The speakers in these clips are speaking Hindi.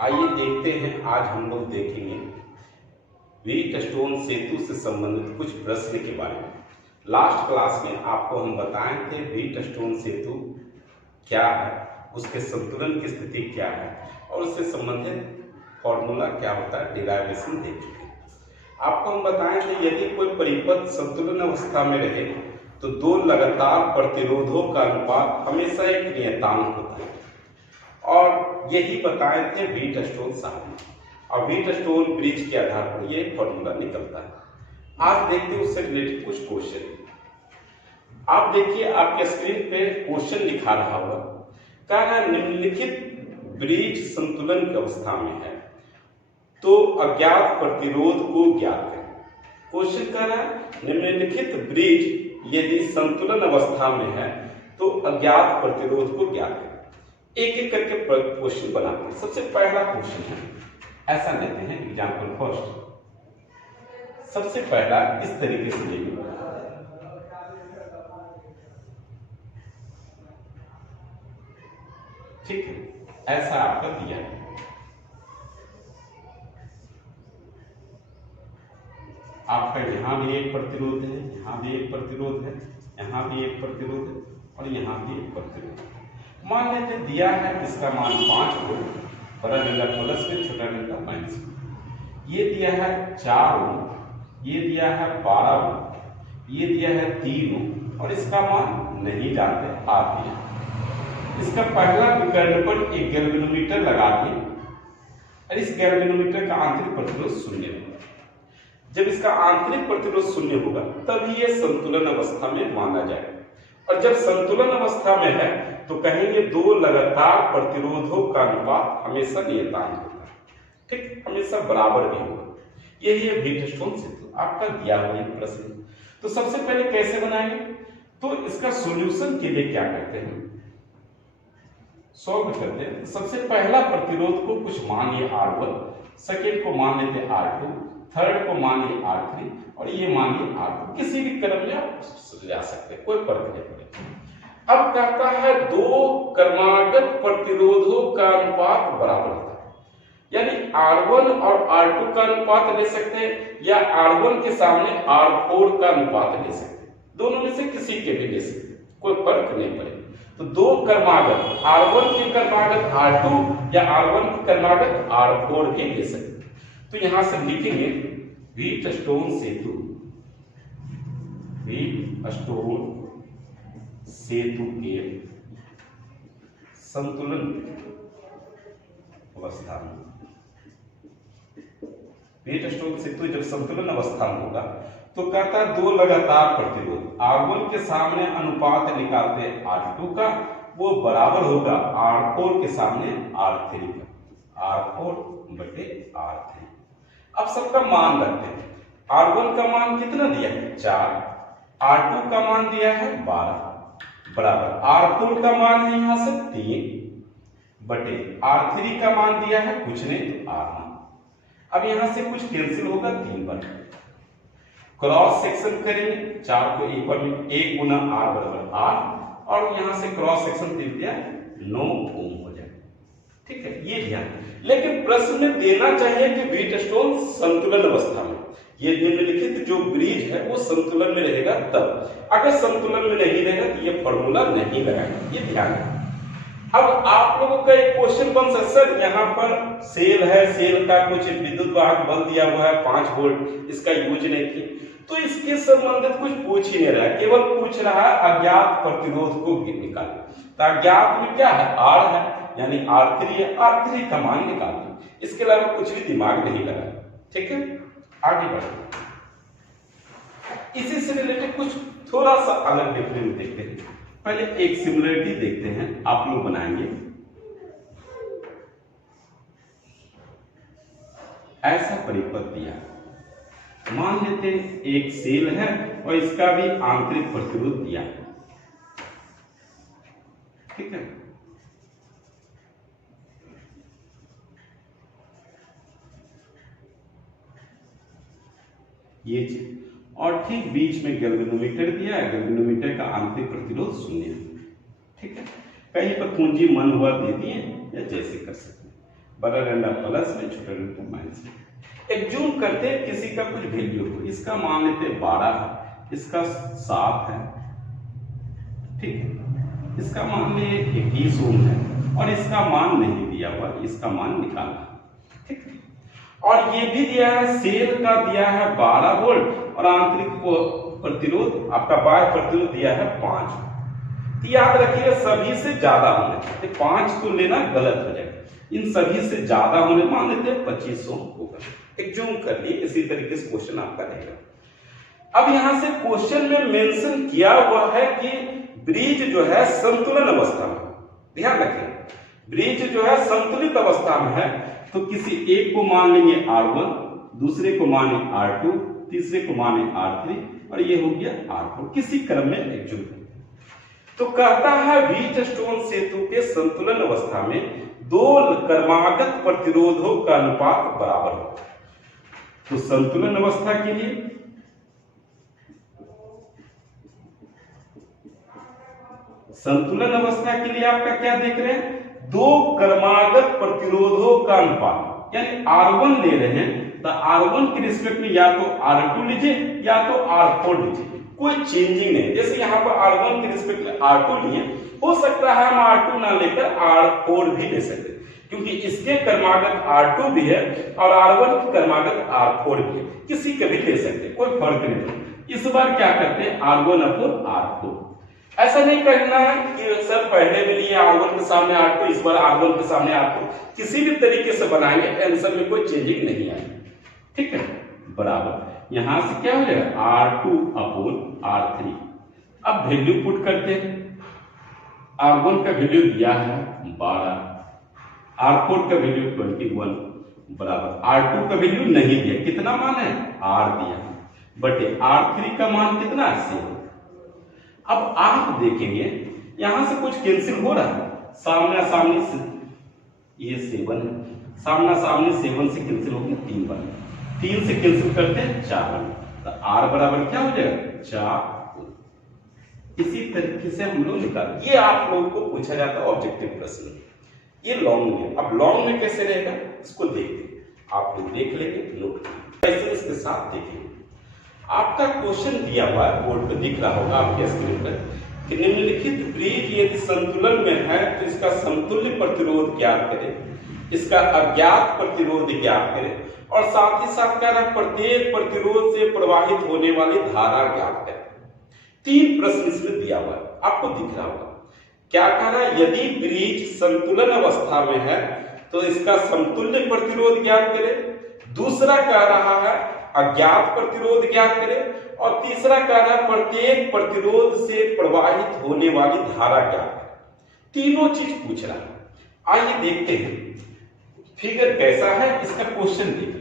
आइए देखते हैं, आज हम लोग देखेंगे व्हीटस्टोन सेतु से संबंधित कुछ प्रश्न के बारे में। लास्ट क्लास में आपको हम बताए थे व्हीटस्टोन सेतु क्या है, उसके संतुलन की स्थिति क्या है और उससे संबंधित फॉर्मूला क्या होता है, डिराइवेशन देख चुके हैं। आपको हम बताए थे यदि कोई परिपथ संतुलन अवस्था में रहे तो दो लगातार प्रतिरोधों का अनुपात हमेशा एक नियतांक होता है, और यही बताए थे व्हीटस्टोन साहब ने। और व्हीटस्टोन ब्रिज के आधार पर यह फॉर्मूला निकलता है। आज देखते हैं उससे रिलेटेड कुछ क्वेश्चन। आप देखिए, आपके स्क्रीन पे क्वेश्चन लिखा रहा होगा, कह रहा है निम्नलिखित ब्रिज संतुलन की अवस्था में है तो अज्ञात प्रतिरोध को ज्ञात करें। क्वेश्चन कह रहा है निम्नलिखित ब्रिज यदि संतुलन अवस्था में है तो अज्ञात प्रतिरोध को ज्ञात करें। एक एक करके क्वेश्चन बनाते हैं। सबसे पहला क्वेश्चन है, ऐसा लेते हैं एग्जाम्पल फर्स्ट। सबसे पहला इस तरीके से लेंगे, ठीक है, ऐसा आपका दिया है। आपका यहां भी एक प्रतिरोध है, यहां भी एक प्रतिरोध है, यहां भी एक प्रतिरोध है और यहां भी एक प्रतिरोध है। मान लेते दिया है इसका मान 5 वोल्ट, बड़ा डंडा प्लस में, छोटा डंडा माइनस में। ये दिया है 4 ओम, ये दिया है 12 ओम, ये दिया है 3 ओम और इसका मान नहीं जानते, आप दिया। इसका पहला विकर्ण पर एक गैल्वेनोमीटर लगा के और इस गैल्वेनोमीटर का आंतरिक प्रतिरोध 0 होगा। जब इसका आंतरिक प्रतिरोध 0 होगा तभी यह संतुलन अवस्था में माना जाएगा। और जब संतुलन अवस्था में है तो कहेंगे दो लगातार प्रतिरोधों का अनुपात हमेशा नियतांक होता है, ठीक, हमेशा बराबर भी होगा। यही है व्हीटस्टोन सेतु, आपका दिया हुआ प्रश्न। तो सबसे पहले कैसे बनाएंगे, तो इसका सॉल्यूशन के लिए क्या करते हैं, सॉल्व करते हैं। सबसे पहला प्रतिरोध को कुछ मान लिए R1, सेकेंड को मान लेते R2, थर्ड को मान लिए R3 और ये मान लिए R4। किसी भी क्रम में आप जा सकते हैं, कोई फर्क नहीं पड़ेगा। अब कहता है दो क्रमागत प्रतिरोधों का अनुपात बराबर होता है, यानी R1 और R2 का अनुपात ले सकते हैं या R1 के सामने R4 का अनुपात ले सकते हैं। दोनों में से किसी के भी ले सकते हैं, कोई फर्क नहीं पड़ेगा। तो दो क्रमागत, R1 की क्रमागत R2 या R1 की क्रमागत R4 भी ले सकते हैं। तो यहां से लिखेंगे व्हीटस्टोन सेतु, व्हीटस्टोन सेतु के संतुलन अवस्था में, व्हीटस्टोन सेतु जब संतुलन अवस्था में होगा तो कहता है दो लगातार प्रतिरोध, R1 के सामने अनुपात निकालते हैं R2 का, वो बराबर होगा R4 के सामने R3 का, R4/R3। अब सबका मान रखते हैं। R1 का मान कितना दिया है 4, R2 का मान दिया है 12 बराबर R4 का मान है यहां से 3/R3 का मान दिया है कुछ नहीं तो R1। अब यहां से कुछ कैंसिल होगा, 3 बार क्रॉस सेक्शन करेंगे, 4 को एक बार में 1 गुना R बराबर R और यहां से क्रॉस सेक्शन दे दिया 9 ओम हो जाए, ठीक है, ये ध्यान। लेकिन प्रश्न में देना चाहिए कि व्हीटस्टोन संतुलन अवस्था में, ये निम्नलिखित जो ब्रिज है वो संतुलन में रहेगा तब। अगर संतुलन में नहीं रहेगा तो ये फॉर्मूला नहीं लगाएगा, ये ध्यान रखना। अब आप लोगों का एक क्वेश्चन बन सकता है, सर यहाँ पर सेल है, सेल का कुछ विद्युत वाहक बल दिया हुआ है 5 वोल्ट, इसका यूज नहीं किया, तो इसके संबंधित कुछ पूछ ही नहीं रहा है, केवल पूछ रहा है अज्ञात प्रतिरोध को निकालना। तो अज्ञात में क्या है, R है, यानी R3 है, R3 का मान निकालना, इसके अलावा कुछ भी दिमाग नहीं लगा, ठीक है। आगे बढ़ते, इसी से रिलेटेड कुछ थोड़ा सा अलग डिफरेंस देखते हैं। पहले एक सिमिलरिटी देखते हैं, आप लोग बनाएंगे। ऐसा परिपथ दिया, मान लेते हैं एक सेल है और इसका भी आंतरिक प्रतिरोध दिया, ठीक है। ये चीज, और ठीक बीच में गैल्वेनोमीटर दिया है, गैल्वेनोमीटर का आंतरिक प्रतिरोध 0 है, ठीक है। कहीं पर कुंजी मन हुआ दे दिए या जैसे कर सकते हैं। बड़ा डंडा प्लस में, छोटा डंडा माइनस में। एज्यूम करते हैं किसी का कुछ वैल्यू हो, इसका मान लेते 12 है, इसका 7 है, ठीक है, इसका मान ले 21 ओम है और इसका मान नहीं दिया हुआ, इसका मान निकालना, ठीक है। और ये भी दिया है, सेल का दिया है 12 वोल्ट और आंतरिक प्रतिरोध आपका बाह्य प्रतिरोध दिया है 5। तो याद रखिए सभी से ज्यादा होने चाहिए, 5 तो लेना गलत हो जाएगा, इन सभी से ज्यादा होने, मान लेते हैं 2500 होगा। एग्जूम कर लिए, इसी तरीके से क्वेश्चन आपका रहेगा। अब यहां से क्वेश्चन में मेंशन किया हुआ है कि ब्रिज जो है संतुलन अवस्था में, ध्यान रखें ब्रिज जो है संतुलित अवस्था में है, तो किसी एक को मान लेंगे R1, दूसरे को माने R2, तीसरे को माने R3 और ये हो गया R4, किसी क्रम में एग्जूम। तो कहता है व्हीटस्टोन सेतु के संतुलन अवस्था में दो क्रमागत प्रतिरोधों का अनुपात बराबर हो। तो संतुलन अवस्था के लिए आपका क्या देख रहे हैं, दो क्रमागत प्रतिरोधों का अनुपात, यानी R1 ले रहे हैं तो R1 के रिस्पेक्ट में या तो R2 लीजिए या तो R4 लीजिए, कोई चेंजिंग नहीं। जैसे यहाँ पर R1 के रिस्पेक्ट में R2 लिए, हो सकता है हम R2 ना लेकर R4 भी ले सकते, क्योंकि इसके क्रमागत R2 भी है और R1 की क्रमागत R4 भी है, किसी का भी ले सकते, कोई फर्क नहीं। इस बार क्या करते हैं R1 अपॉन R4। ऐसा नहीं करना है कि सर पहले में लिए R1 के सामने R2, इस बार R1 के सामने R2, किसी भी तरीके से बनाएंगे आंसर में कोई चेंजिंग नहीं आएगी, ठीक है। बराबर यहां से क्या हो जाएगा R2 अपॉन R3। अब वैल्यू पुट करते हैं, R1 का वैल्यू दिया है 12, R4 का वैल्यू 21 बराबर R2 का वैल्यू नहीं दिया, कितना मान है R दिया, बटे R3 का मान कितना है 7। अब आप देखेंगे यहां से कुछ कैंसिल हो रहा है, सामने सामने से ये 7 है, सामना सामने 7 से कैंसिल हो गया 3 बार, 3 से कैंसिल करते हैं 4 बार, तो R बराबर क्या हो जाएगा 4। इसी तरीके से हम लोग निकाल, ये आप लोगों को पूछा जाता है ऑब्जेक्टिव प्रश्न, ये लॉन्ग में। अब लॉन्ग में कैसे रहेगा इसको देखते, आप लोग देख लेंगे, नोट कैसे इसके साथ देखेंगे। आपका क्वेश्चन दिया हुआ है, बोर्ड पे दिख रहा होगा आपके स्क्रीन पर कि निम्नलिखित ब्रिज यदि संतुलन में है तो इसका समतुल्य प्रतिरोध ज्ञात करें, इसका अज्ञात प्रतिरोध ज्ञात करें और साथ ही साथ क्या है प्रत्येक प्रतिरोध से प्रवाहित होने वाली धारा ज्ञात करें। 3 प्रश्न इसमें दिया हुआ है, आपको दिख रहा होगा। क्या कह रहा है, यदि ब्रिज संतुलन अवस्था में है तो इसका समतुल्य प्रतिरोध ज्ञात करें, दूसरा कह रहा है अज्ञात प्रतिरोध ज्ञात करें और तीसरा कह रहा है प्रत्येक प्रतिरोध से प्रवाहित होने वाली धारा ज्ञात करें। तीनों चीज पूछ रहा है। आइए देखते हैं फिगर कैसा है, इसका क्वेश्चन देख लेते हैं।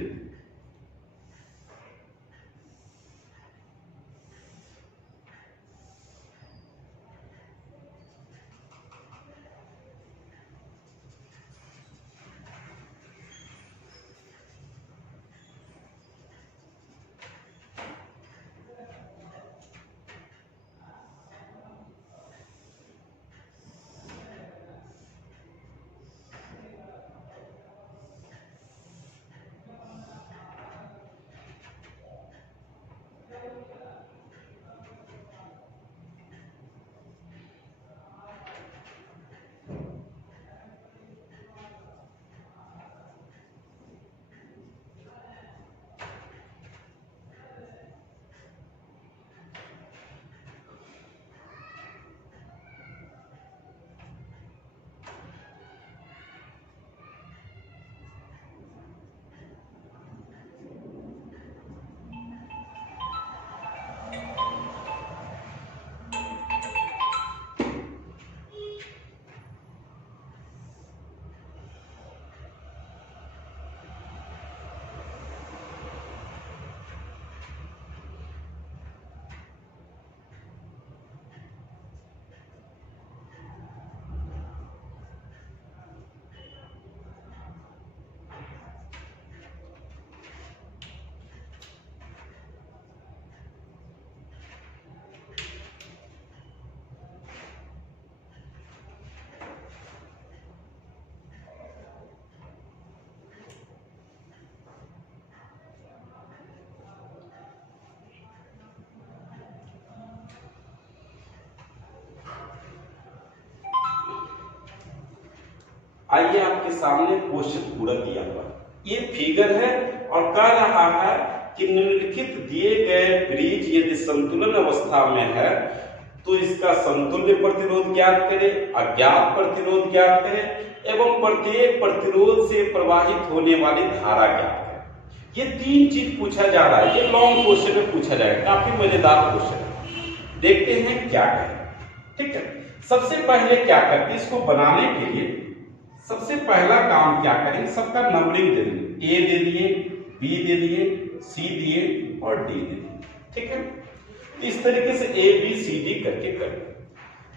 आइए आपके सामने क्वेश्चन पूरा दिया हुआ ये फिगर है और कह रहा है कि निम्नलिखित दिए गए ब्रिज यदि संतुलन अवस्था में है तो इसका समतुल्य प्रतिरोध ज्ञात करें, अज्ञात प्रतिरोध ज्ञात करें एवं प्रत्येक प्रतिरोध से प्रवाहित होने वाली धारा ज्ञात करें। ये 3 चीज पूछा जा रहा है। ये लॉन्ग क्वेश्चन में पूछा जाएगा, काफी मजेदार क्वेश्चन है। देखते हैं क्या करें। ठीक है, सबसे पहले क्या करते हैं, इसको बनाने के लिए सबसे पहला काम क्या करें, सबका नंबरिंग दे देंगे। ए दे दिए, बी दे दिए, सी दिए और डी दे दिए। ठीक है, इस तरीके से ए बी सी डी करके करें।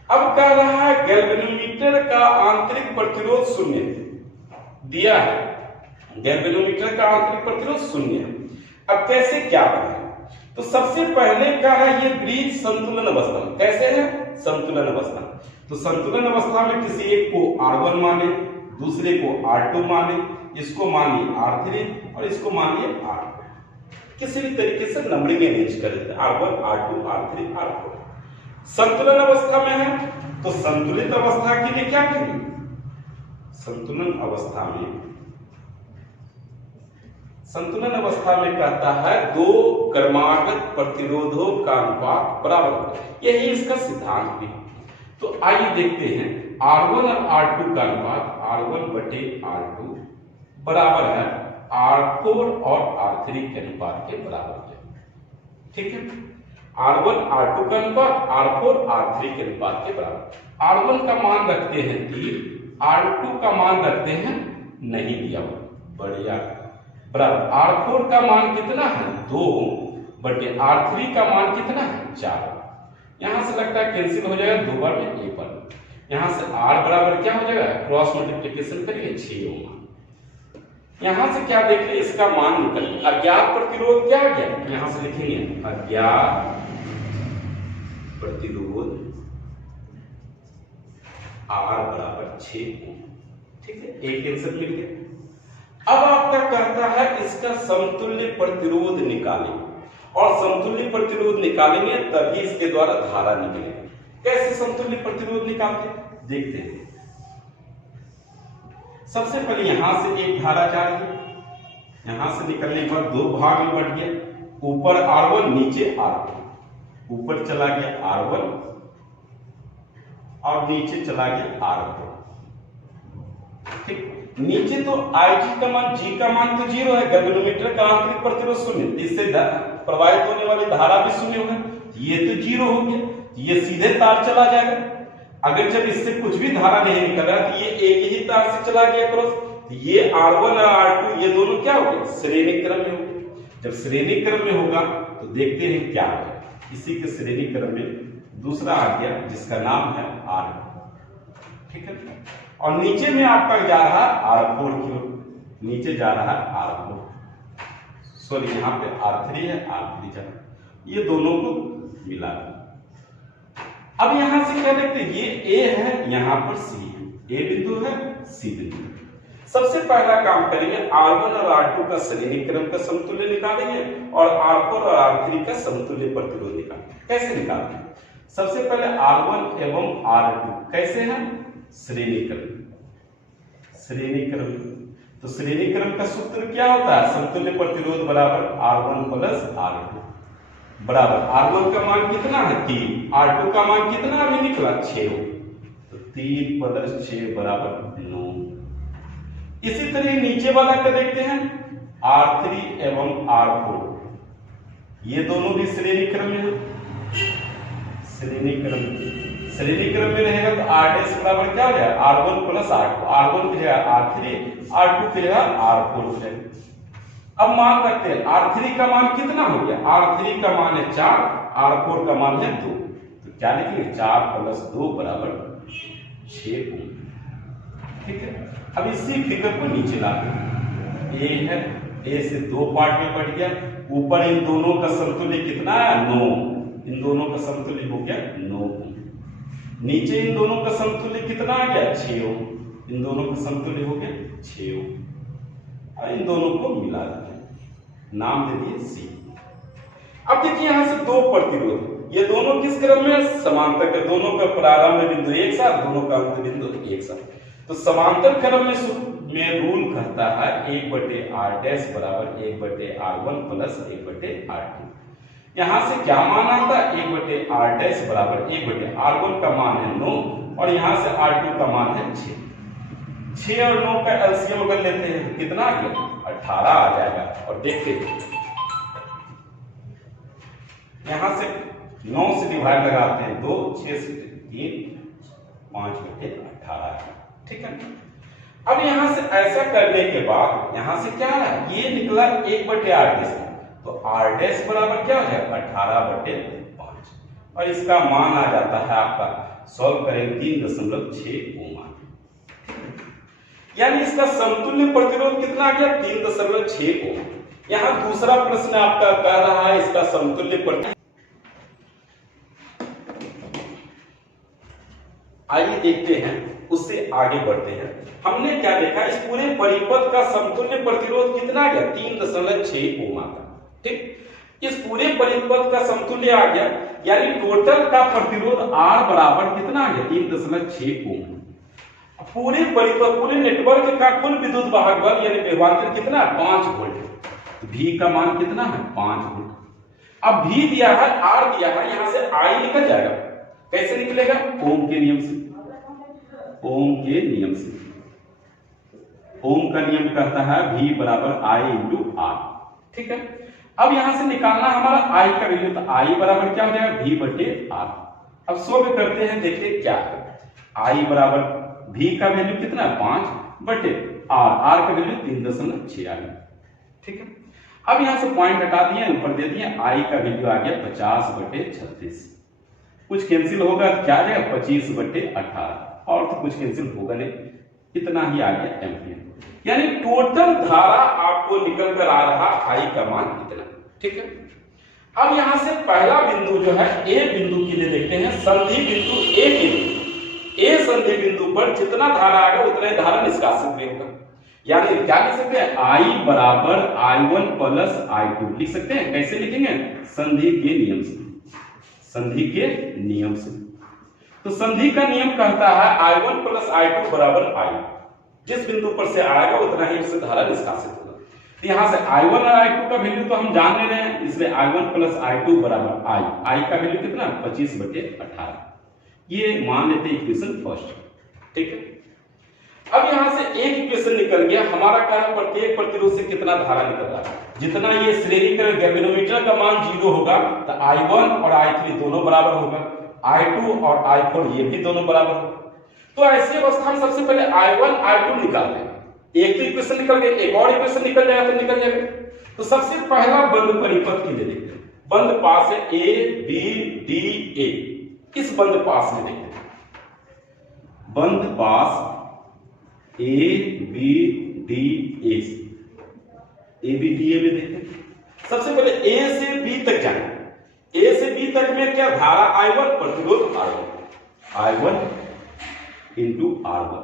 अब कह रहा है गैल्वेनोमीटर का आंतरिक प्रतिरोध 0 दिया है। गैल्वेनोमीटर का आंतरिक प्रतिरोध 0 है। अब कैसे क्या बनाए, तो सबसे पहले क्या है, ये ब्रिज संतुलन अवस्था में कैसे है, संतुलन अवस्था। तो संतुलन अवस्था में किसी एक को R1 माने, दूसरे को R2 माने, इसको मानिए R3 और इसको मानिए R4। किसी भी तरीके से नंबरिंग अरेंज कर देते हैं, R1 R2 R3 R4। संतुलन अवस्था में है तो संतुलित अवस्था के लिए क्या करेंगे, संतुलन अवस्था में कहता है 2 क्रमागत प्रतिरोधों का अनुपात बराबर, यही इसका सिद्धांत भी। तो आइए देखते हैं R1 और R2 का अनुपात R1/R2 बराबर है R4 और R3 के अनुपात के बराबर है। ठीक है, R1 R2 का अनुपात R4 R3 के अनुपात के बराबर। R1 का मान रखते हैं 3, R2 का मान रखते हैं नहीं दिया हुआ, बढ़िया बराबर। R4 का मान कितना है 2 बटे R3 का मान कितना है 4। यहां से लगता है कैंसिल हो जाएगा, 2 बार में 1 बार। यहां से R बराबर क्या हो जाएगा, क्रॉस मल्टीप्लिकेशन करिए 6 होगा। यहां से क्या देख रहे, इसका मान निकल गया। अज्ञात प्रतिरोध क्या आ गया, यहां से लिखेंगे अज्ञात प्रतिरोध R बराबर 6 ओम। ठीक है, एक आंसर मिल गया। अब आपका कहता है इसका समतुल्य प्रतिरोध निकालें, और समतुल्य प्रतिरोध निकालेंगे तभी इसके द्वारा धारा निकलेगी। कैसे समतुल्य प्रतिरोध निकालते हैं देखते हैं। सबसे पहले यहां से एक धारा जा रही है, यहां से निकलने के बाद 2 भाग में बढ़ गया, ऊपर R1 नीचे R2, ऊपर चला गया R1 और नीचे चला गया R4। ठीक, नीचे तो Ig का मान, G का मान तो 0 है, गैल्वेनोमीटर का आंतरिक प्रतिरोध 0, इससे प्रवाहित होने वाली धारा भी 0 होगा, ये तो 0 हो गया, ये सीधे तार चला जाएगा। अगर जब इससे कुछ भी धारा नहीं निकल रहा तो ये एक ही तार से चला गया क्रॉस, तो ये R1 और R2 ये दोनों क्या हो गए, श्रेणी क्रम में हो गए। जब श्रेणी क्रम में होगा तो देखते हैं क्या होगा। इसी के श्रेणी क्रम में दूसरा आ गया जिसका नाम है R। ठीक है, और नीचे में आपका जा रहा है R4 की ओर, नीचे जा रहा है R4, सॉरी यहाँ पे R3 है, R3 जा, ये दोनों को मिला। अब यहां से क्या देखते हैं, ये A है, यहां पर C है, A बिंदु है, C बिंदु है। सबसे पहला काम करेंगे R1 और R2 का श्रेणी क्रम का समतुल्य निकालेंगे और R4 और R3 का समतुल्य प्रतिरोध निकालेंगे। कैसे निकालते हैं, सबसे पहले R1 एवं R2 कैसे हैं, श्रेणी क्रम। तो श्रेणी क्रम का सूत्र क्या होता है, समतुल्य प्रतिरोध बराबर R1 प्लस R2 बराबर। R1 का मान कितना है 3, R2 का मान कितना अभी निकला 6, तो 3 प्लस 6 बराबर 9। इसी तरह नीचे वाला का देखते हैं R3 एवं R4, ये दोनों भी श्रेणी क्रम में है। श्रेणी क्रम में रहेगा तो R' बराबर क्या हो जाएगा, R1 प्लस R2, R1 की जगह R3, R2 की जगह R4 हो जाएगा। अब मान रखते हैं R3 का मान कितना हो गया, R3 का मान है 4, R4 का मान है 2, तो क्या लिखेंगे 4 प्लस 2 बराबर 6 ओम। ठीक है, अब इसी फिगर को नीचे लाते हैं, A है, A से 2 पार्ट में बढ़ गया, ऊपर इन दोनों का समतुल्य कितना है 9, इन दोनों का समतुल्य हो गया 9 ओम। नीचे इन दोनों का समतुल्य कितना आ गया 6 ओम, इन दोनों का समतुल्य हो गया 6 ओम। और इन दोनों को मिला दिया, नाम दे दिए C। अब देखिए यहां से 2 प्रतिरोध, ये दोनों किस क्रम में समांतर के, दोनों का प्रारंभ बिंदु एक साथ, दोनों का अंत बिंदु एक साथ। तो समांतर क्रम में रूल कहता है 1/r डैश बराबर 1/r1 प्लस 1/r2। यहां से क्या मान आता है? 1/r डैश बराबर 1/r1 का मान है 9 और यहां से r2 का मान है 6। 6 और 9 का एलसीएम अगर लेते हैं कितना आ गया? 18 आ जाएगा। और देखते हैं यहां से 9 से डिवाइड लगाते हैं 2, 6 से 3, 5/18। ठीक है। अब यहां से ऐसा करने के बाद यहां से क्या है? ये निकला 1/r डैश, तो r डैश बराबर क्या हो जाएगा? 18/5 और इसका मान आ जाता है आपका, सॉल्व करेंगे 3.6 ओम। यानी इसका समतुल्य प्रतिरोध कितना आ गया? 3.6 ओम। यहां दूसरा प्रश्न आपका कह रहा है इसका समतुल्य प्रतिरोध। आइए देखते हैं, उससे आगे बढ़ते हैं। हमने क्या देखा? इस पूरे परिपथ का समतुल्य प्रतिरोध कितना आ गया? 3.6 ओम आता। ठीक, इस पूरे परिपथ का समतुल्य आ गया, यानी टोटल का प्रतिरोध R बराबर कितना आ गया? 3.6 ओम। पूरे परिपथ, पूरे नेटवर्क का कुल विद्युत वाहक बल यानी विभवांतर कितना है? 5 वोल्ट। V का मान कितना है? 5 वोल्ट। अब V दिया है, R दिया है, यहां से I निकल जाएगा। कैसे निकलेगा? ओम के नियम से। ओम के नियम से, ओम का नियम कहता है V बराबर I इंटू R। ठीक है। अब यहां से निकालना हमारा I का वैल्यू, तो I बराबर क्या हो जाएगा? V/R। अब सोल्व करते हैं, देखते क्या है। I बराबर V का वैल्यू कितना है? 5/R। R का वैल्यू 3.6 आ गया। ठीक है। अब यहां से पॉइंट हटा दिए, ऊपर दे दिए, I का वैल्यू आ गया 50/36। कुछ कैंसिल होगा तो क्या आ जाएगा? 25/18 और तो कुछ कैंसिल होगा नहीं, इतना ही आ गया एम्पियर। यानी टोटल धारा आपको निकल कर आ रहा I का मान इतना। ठीक है। अब यहां से पहला बिंदु जो है A बिंदु के लिए देखते हैं, संधि बिंदु A के लिए। A संधि बिंदु पर जितना धारा आएगा उतना ही धारा निष्कासित भी होगा। यानी क्या लिख सकते हैं? I बराबर I1 प्लस I2 लिख सकते हैं। कैसे लिखेंगे? संधि के नियम से। संधि के नियम से, तो संधि का नियम कहता है I1 प्लस I2 बराबर I। जिस बिंदु पर से आएगा उतना ही उससे धारा निष्कासित होगा। तो यहां से I1 और I2 का वैल्यू तो हम जान ले रहे हैं, इसलिए I1 प्लस I2 बराबर I का वैल्यू कितना? 25/18। ये मान लेते हैं इक्वेशन फर्स्ट। ठीक है। अब यहां से एक इक्वेशन निकल गया हमारा, क्या है? प्रत्येक प्रतिरोध से कितना धारा निकल रहा है। जितना ये श्रेणी का गैल्वेनोमीटर का मान 0 होगा तो I1 और I3 दोनों बराबर होगा, I2 और I4 ये भी दोनों बराबर होगा। तो ऐसी अवस्था में सबसे पहले I1 I2 निकाल लें। एक तो इक्वेशन निकल गया, एक और इक्वेशन निकल जाएगा तो निकल जाएगा। तो सबसे पहला बंद परिपथ के लिए देखते हैं। बंद पास है A B D A। इस बंद पास में देखते हैं, बंद पास A B D A, ABDA में देखते हैं। सबसे पहले A से B तक जाएंगे। A से B तक में क्या धारा? I1, प्रतिरोध I1 इंटू R1।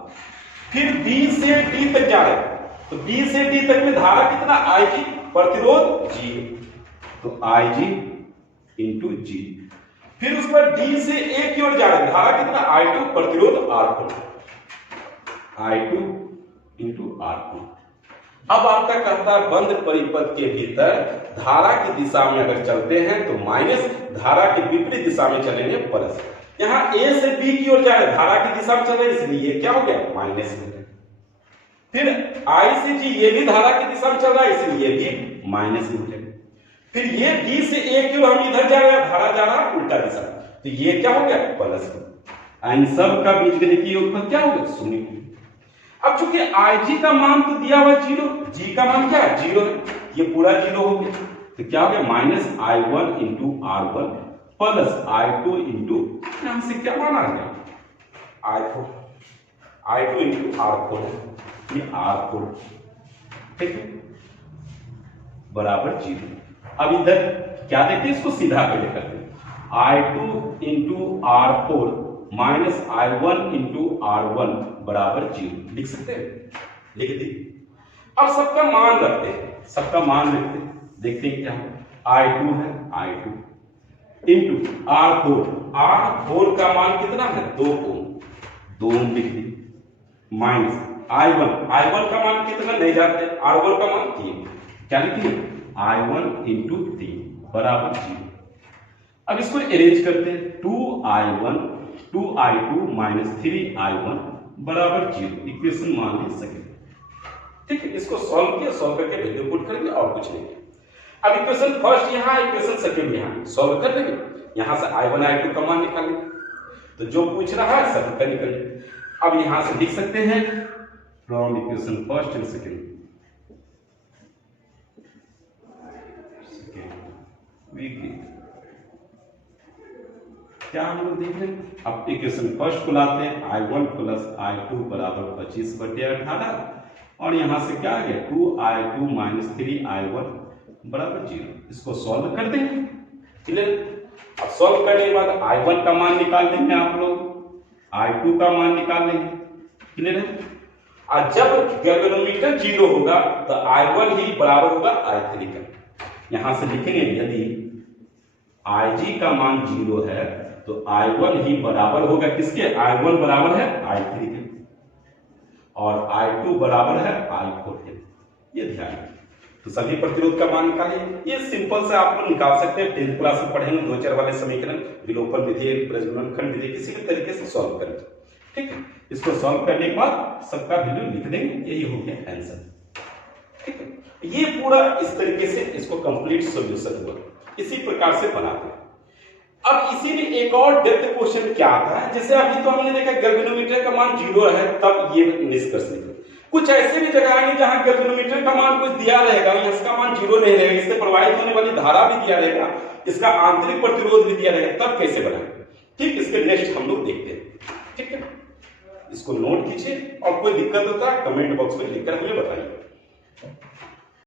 फिर B से D तक जा रहे हैं, तो B से D तक में धारा कितना? IG, प्रतिरोध G, तो IG इंटू G। फिर उस पर D से A की ओर जा रहे हैं, धारा कितना? I2, प्रतिरोध R4, I2 इंटू R4। अब आपका कहता है बंद परिपथ के भीतर धारा की दिशा में अगर चलते हैं तो माइनस, धारा के विपरीत दिशा में चलेंगे प्लस। यहां A से B की ओर जा रहे, धारा की दिशा में चल रहे, इसलिए ये क्या हो गया? माइनस हो गया। फिर I से G, ये भी धारा की दिशा में चल रहा है, इसलिए भी माइनस हो गया। फिर ये B से A की ओर हम इधर जा रहे हैं, धारा जा रहा है उल्टा दिशा, तो ये क्या हो गया? प्लस। इन सब का बीजगणितीय योगफल क्या होगा? 0। अब चूंकि IG का मान तो दिया हुआ 0, G का मान क्या है? 0 है, ये पूरा 0 हो गया, तो क्या हो गया? Minus I1 into R1 plus I2 into, यहां से क्या मान आ गया? I2 इंटू R4, ये R4। ठीक है, बराबर 0। अब इधर क्या देखते हैं? इसको सीधा पहले करते हैं। I2 into R4 minus I1 into R1 बराबर 0 लिख सकते हैं, लिख दी। अब सबका मान रखते हैं, सबका मान लिखते हैं, देखते हैं क्या I2 है, I2 इंटू R4 का मान कितना है? 2 ओम, 2 ओम लिख दी। माइनस I1 का मान कितना नहीं जानते, R1 का मान 3, क्या लिखेंगे I1 इंटू 3 बराबर 0। अब इसको अरेंज करते हैं, 2I1 2I2 माइनस 3I1 बराबर 0, इक्वेशन मान ली सेकेंड। ठीक है, इसको सॉल्व किया, सॉल्व करके वैल्यू पुट कर दिया और कुछ नहीं। अब इक्वेशन फर्स्ट यहाँ, इक्वेशन सेकेंड यहाँ, सॉल्व कर लेंगे, यहाँ से I1 I2 का मान निकालेंगे, तो जो पूछ रहा है सब का निकले। अब यहां से लिख सकते हैं from equation first and second क्या हम लोग देख रहे हैं। अब इक्वेशन फर्स्ट को लाते हैं, I1 प्लस I2 बराबर 25/18 और यहां से क्या आ गया 2I2 माइनस 3I1 बराबर 0। इसको सॉल्व कर देंगे, क्लियर। अब सॉल्व करने के बाद I1 का मान निकाल देंगे आप लोग, I2 का मान निकाल लेंगे, क्लियर है। और जब गैल्वेनोमीटर 0 होगा तो I1 ही बराबर होगा I3 का। यहां से लिखेंगे यदि Ig का मान 0 है तो I1 ही बराबर होगा किसके, I1 बराबर है I3 के और I2 बराबर है I4 के। ये ध्यान रखिए। तो सभी प्रतिरोध का मान निकालिए, ये सिंपल से आप लोग निकाल सकते हैं, 10th क्लास में पढ़ेंगे दो चर वाले समीकरण, विलोपन विधि, प्रजनन विधि, किसी भी तरीके से सॉल्व करें। ठीक है, इसको सॉल्व करने के बाद सबका वैल्यू लिख देंगे, यही हो गया आंसर। ठीक है, ये पूरा इस तरीके से इसको कंप्लीट सॉल्यूशन हुआ, इसी प्रकार से बनाते हैं। अब इसी में एक और डेप्थ क्वेश्चन क्या आता है, जैसे अभी तो हमने देखा गैल्वेनोमीटर का मान 0 है तब ये निष्कर्ष निकले। कुछ ऐसे भी जगह आएंगे जहां गैल्वेनोमीटर का मान कुछ दिया रहेगा, इसका मान 0 नहीं रहेगा, इससे प्रवाहित होने वाली धारा भी दिया रहेगा, इसका आंतरिक प्रतिरोध भी दिया रहेगा, तब कैसे बनाएंगे। ठीक, इसके नेक्स्ट हम लोग देखते हैं। ठीक है, इसको नोट कीजिए और कोई दिक्कत होता है कमेंट बॉक्स में लिखकर हमें बताइए।